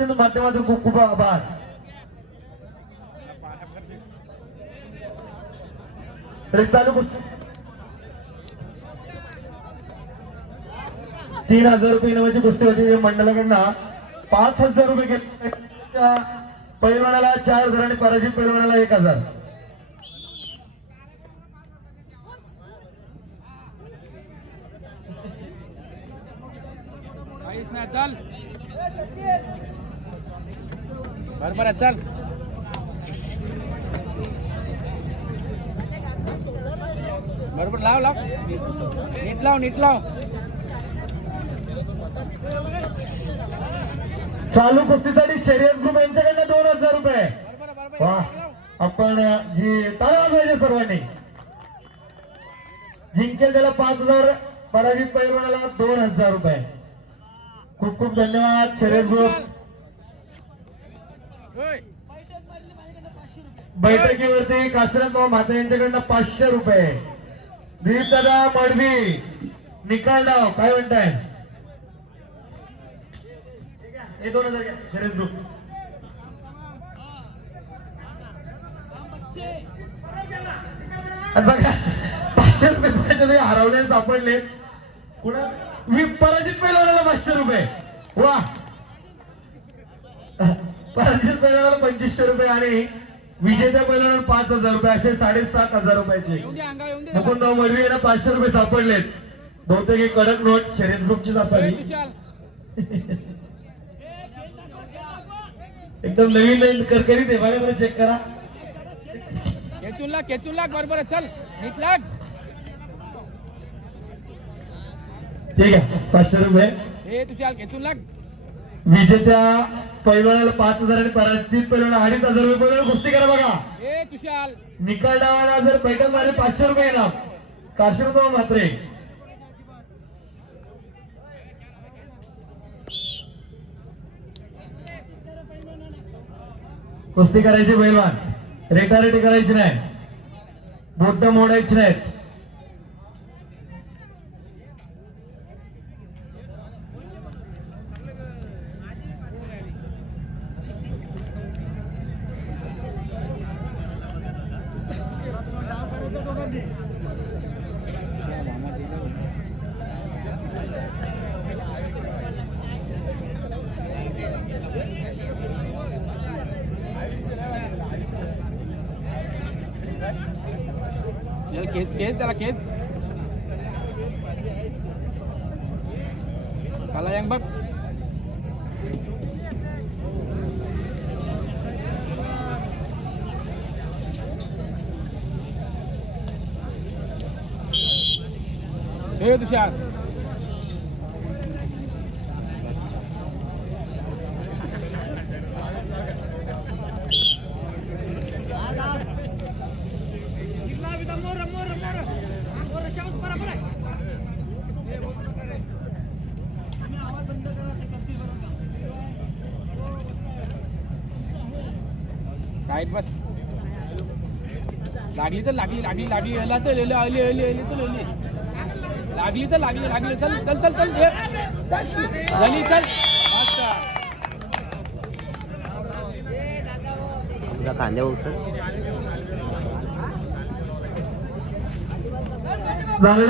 माध्यमातून खूप खूप आभार. तरी चालू कुस्ती 3000 रुपये इनामाची कुस्ती होती. मंडळाकडनं 5000 रुपये घेतले. पैलवानाला 4000 आणि पराजित पैलवानाला 1000. चल बरोबर चल बरोबर लाव नीट लाव चालू कुस्तीसाठी शर्यत ग्रुप यांच्याकडनं 2000 रुपये. वाह, आपण जी टाळ्या वाजवायच्या सर्वांनी. जिंकेल त्याला 5000, पराजित पैलवानाला 2000 रुपये. खूप खूप धन्यवाद शर्यत ग्रुप. बैठकीवरती काशीनाथ म्हात्रे यांच्याकडनं 500 रुपये. दिलीप दादा मडवी निकाल डाव काय म्हणताय? हे 2000 घ्या शर्यत ग्रुप. बघा 500 रुपये हरवले सापडले. कुणा पराजित पैलवानाला 500 रुपये. वा, पराजित पैलवानाला 2500 रुपये आणि विजेत्या पैलवानाला 5000 रुपये. असे 7500 रुपयाचे मुकुंदराव मडवी यांना 500 रुपये सापडलेत. बहुतेक एक कडक नोट शर्यत ग्रुपचीच असावी. एकदम नवीन करकरीत आहे. बघा जरा चेक करा. खेचून लाग बरोबर चल नीट लाग. ठीक आहे 500 रुपये. हे तुझ्या खेचून लाग. विजेत्या पैलवानाला 5000 आणि पराजित पैलवानाला 2500 रुपये. पैलवान कुस्ती करा बघा. हे तुझ्या निकाल डावाला जर बैठक मारले 500 रुपये येणार. काशीनाथ म्हात्रे कुस्ती करायची. पैलवान रेटारेटी करायची नाही. बोट मोडायची नाहीत. केस त्याला केस काला यांग बघ. हे तुषार राईट बस. लागली चल लागली याला चल लागली चल चल झाली चल. कांदे झालं.